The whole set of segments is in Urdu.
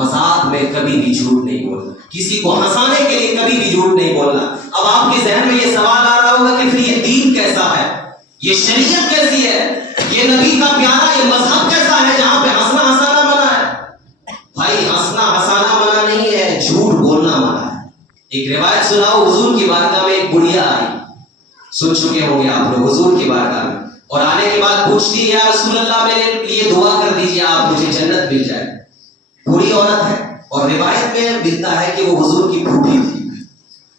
مذاق میں کبھی بھی جھوٹ نہیں بولنا، کسی کو ہنسانے کے لیے کبھی بھی جھوٹ نہیں بولنا۔ اب آپ کے ذہن میں یہ سوال آ رہا ہوگا کہ پھر یہ دین کیسا ہے، یہ شریعت کیسی ہے، یہ نبی کا پیارا یہ مذہب کیسا ہے جہاں پہ ہنسنا ہنسانا منع ہے؟ بھائی ہنسنا ہنسانا منع نہیں ہے، جھوٹ بولنا منع ہے۔ ایک روایت سناؤ، حضور کی بارگاہ میں ایک بڑھیا آئی، سن چکے ہوں گے آپ لوگ، حضور کی بارگاہ میں، اور آنے کے بعد پوچھتی ہے یا رسول اللہ میرے لیے دعا کر دیجیے آپ مجھے جنت مل جائے۔ بوڑھی عورت ہے اور روایت میں ملتا ہے کہ وہ حضور کی پھوپھی تھی،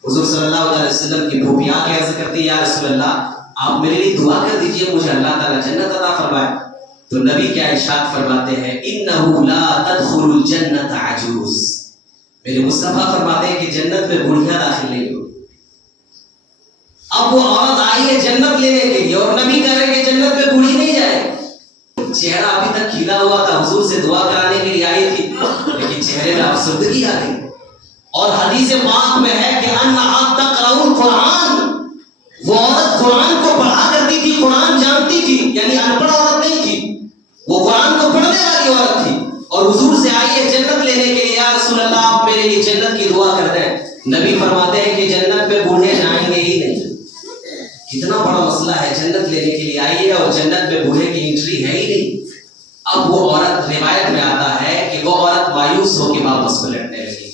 حضور صلی اللہ علیہ وسلم کی پھوپھی آ کے عرض کرتی ہے یا رسول اللہ آپ میرے لیے دعا کر دیجیے مجھے اللہ تعالیٰ جنت عطا فرمائے۔ تو نبی کیا ارشاد فرماتے ہیں انہ لا تدخل الجنت عجوز، میرے مصطفیٰ فرماتے ہیں کہ جنت میں بوڑھیاں داخل نہیں ہو۔ اب وہ عورت آئی ہے جنت لینے کے لیے اور نبی کہہ رہے کہ جنت میں بوڑھی نہیں جائے۔ چہرہ ابھی تک کھلا ہوا تھا، حضور سے دعا کرانے کے لیے آئی تھی، لیکن چہرے میں افسردگی آ گئی۔ اور حدیث پاک میں ہے کہ انہا تقرأ القرآن، وہ عورت قرآن کو پڑھا کرتی تھی، قرآن جانتی تھی، یعنی ان پڑھ عورت نہیں تھی، وہ قرآن کو پڑھنے والی عورت تھی، اور حضور سے آئی ہے جنت لینے کے لیے یا رسول اللہ آپ میرے لیے جنت کی دعا کر دیں۔ نبی فرماتے ہیں کہ جنت میں بوڑھے جائیں گے ہی نہیں۔ کتنا بڑا مسئلہ ہے، جنت لینے کے لیے آئی ہے اور جنت میں بوڑھے کی انٹری ہے ہی نہیں۔ اب وہ عورت روایت میں آتا ہے کہ وہ عورت مایوس ہو کے واپس پلٹنے لگی،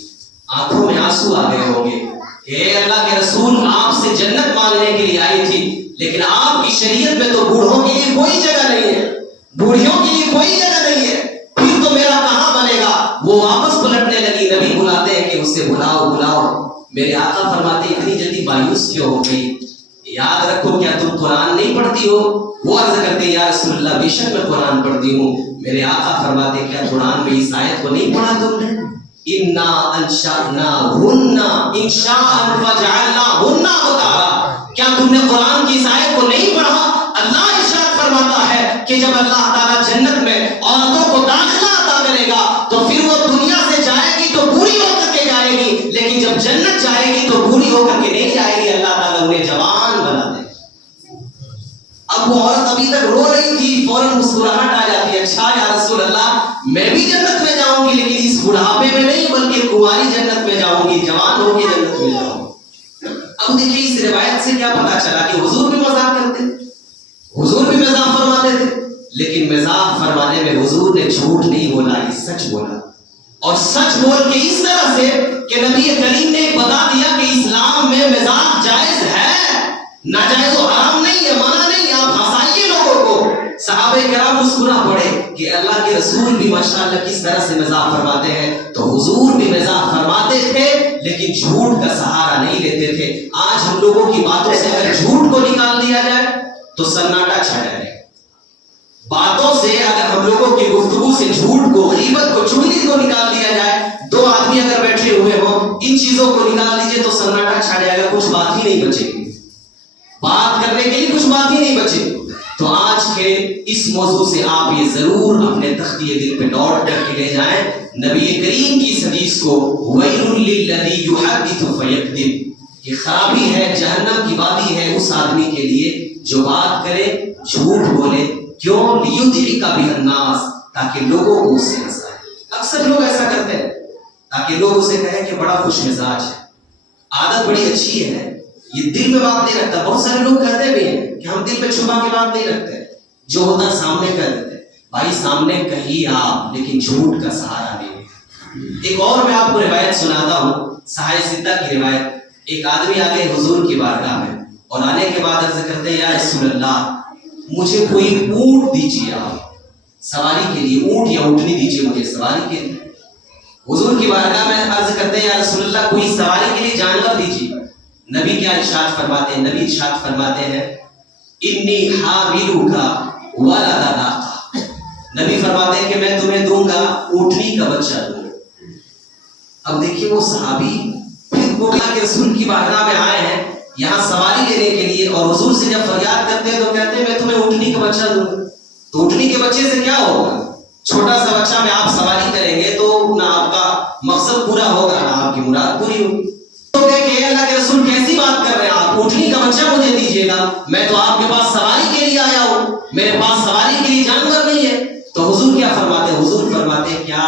آنکھوں میں آنسو آ گئے ہوں گے کہ اے اللہ کے رسول آپ سے جنت مانگنے کے لیے آئی تھی، لیکن آپ کی شریعت میں تو بوڑھوں کے لیے کوئی جگہ نہیں ہے، بوڑھیوں کے لیے کوئی جگہ نہیں ہے، پھر تو میرا کہاں بنے گا؟ وہ واپس پلٹنے لگی۔ نبی بلاتے ہیں کہ اسے بلاؤ بلاؤ۔ میرے آقا فرماتے اتنی جلدی مایوس کیوں ہو گئی؟ یاد رکھو کیا تم قرآن نہیں پڑھتی ہو؟ وہ عرض کرتے یا رسول اللہ بے شک میں قرآن پڑھتی ہوں۔ میرے آقا فرماتے کیا قرآن میں اس آیت کو نہیں پڑھا تم نے؟ انا انشأناہن انشاء فجعلناہن ابکارا، کیا تم نے قرآن کی اس آیت کو نہیں پڑھا؟ اللہ ارشاد فرماتا ہے کہ جب اللہ تعالیٰ جنت میں عورتوں کو داخلہ عطا کرے گا تو پھر وہ دنیا سے جائے گی تو بوڑھی ہو کر کے جائے گی، لیکن جب جنت جائے گی تو بوڑھی ہو کر کے نہیں جائے گی، اللہ تعالیٰ انہیں جوان بنا دے۔ اب وہ عورت ابھی تک رو رہی تھی، فوراً مسکراہٹ آ جاتی ہے، اچھا یا رسول اللہ میں بھی جنت میں جاؤں گی لیکن اس بڑھاپے میں نہیں بلکہ کنواری جنت میں جاؤں گی، جوان ہو کے جنت میں جاؤں گی۔ اب دیکھیے اس روایت سے کیا پتا چلا کہ حضور بھی مذاق کرتے، حضور بھی مذاق فرماتے تھے، لیکن مذاق فرمانے میں حضور نے جھوٹ نہیں بولا، یہ سچ بولا، اور سچ بول کے اس طرح سے کہ نبی کریم نے بتا دیا کہ اسلام میں مذاق جائز ہے، ناجائز و حرام نہیں ہے، منع نہیں، آپ ہنسائیے لوگوں کو۔ صحابہ کرام مسکرا پڑے کہ اللہ کے رسول بھی ماشاءاللہ کس طرح سے مذاق فرماتے ہیں، تو حضور بھی مذاق فرماتے تھے لیکن جھوٹ کا سہارا نہیں لیتے تھے۔ آج ہم لوگوں کی باتوں سے اگر جھوٹ کو نکال دیا جائے تو سناٹا چھا جائے گا۔ باتوں سے اگر ہم لوگوں کی گفتگو سے جھوٹ کو، غیبت کو، چغلی کو نکال دیا جائے، دو آدمی اگر بیٹھے ہوئے ہوں ان چیزوں کو نکال دیجئے تو سناٹا چھا جائے گا، کچھ بات ہی نہیں بچے گی، بات کرنے کے لیے کچھ بات ہی نہیں بچے۔ تو آج کے اس موضوع سے آپ یہ ضرور اپنے تختیہ دل پہ نوٹ کر کے لے جائیں، نبی کریم کی اس حدیث کو وَيْلٌ لِّلَّذِي يُحَدِّثُ فَيَكْذِبُ، یہ خرابی ہے، جہنم کی وادی ہے اس آدمی کے لیے جو بات کرے جھوٹ بولے، کیوں؟ لِيُضْحِكَ بِهَا النَّاسَ، تاکہ لوگوں کو اس سے ہنسائے۔ اکثر لوگ ایسا کرتے ہیں تاکہ لوگ اسے کہیں کہ بڑا خوش مزاج ہے، عادت بڑی اچھی ہے، یہ دل میں بات نہیں رکھتا۔ بہت سارے لوگ کہتے بھی ہیں کہ ہم دل پہ چھپا کے بات نہیں رکھتے، جو ہوتا سامنے کہہ دیتے۔ بھائی سامنے کہیے آپ لیکن جھوٹ کا سہارا نہیں۔ ایک اور میں آپ کو روایت سناتا ہوں، صحیح ستہ کی روایت۔ ایک آدمی آ گئے حضور کی بارگاہ میں اور آنے کے بعد عرض کرتے ہیں یا رسول اللہ مجھے کوئی اونٹ دیجیے، آپ سواری کے لیے اونٹ یا اونٹنی دیجیے مجھے سواری کے لیے۔ حضور کی بارگاہ میں عرض کرتے ہیں یا رسول اللہ کوئی سواری کے لیے جانور دیجیے۔ نبی کیا ارشاد فرماتے ہیں؟ نبی ارشاد فرماتے ہیں انی حاملک ولد ناقہ، نبی فرماتے ہیں کہ میں تمہیں دوں گا اونٹنی کا بچہ دوں گا۔ اب دیکھیے وہ صحابی پھر وہ اللہ کے رسول کی بارگاہ میں آئے ہیں یہاں سواری لینے کے لیے، اور حضور سے جب فریاد کرتے ہیں تو کہتے ہیں میں تمہیں اونٹنی کا بچہ دوں گا۔ تو اونٹنی کے بچے سے کیا ہوگا؟ چھوٹا سا بچہ میں آپ سواری کریں گے تو نہ آپ کا مقصد پورا ہوگا نہ آپ کی مراد پوری ہوگی۔ تو کہ اللہ کے رسول کیسی بات کر رہے ہیں آپ، اونٹنی کا بچہ مجھے دیجیے گا، میں تو آپ کے پاس سواری کے لیے آیا ہوں، میرے پاس سواری کے لیے جانور نہیں ہے۔ تو حضور کیا فرماتے ہیں؟ حضور فرماتے ہیں کیا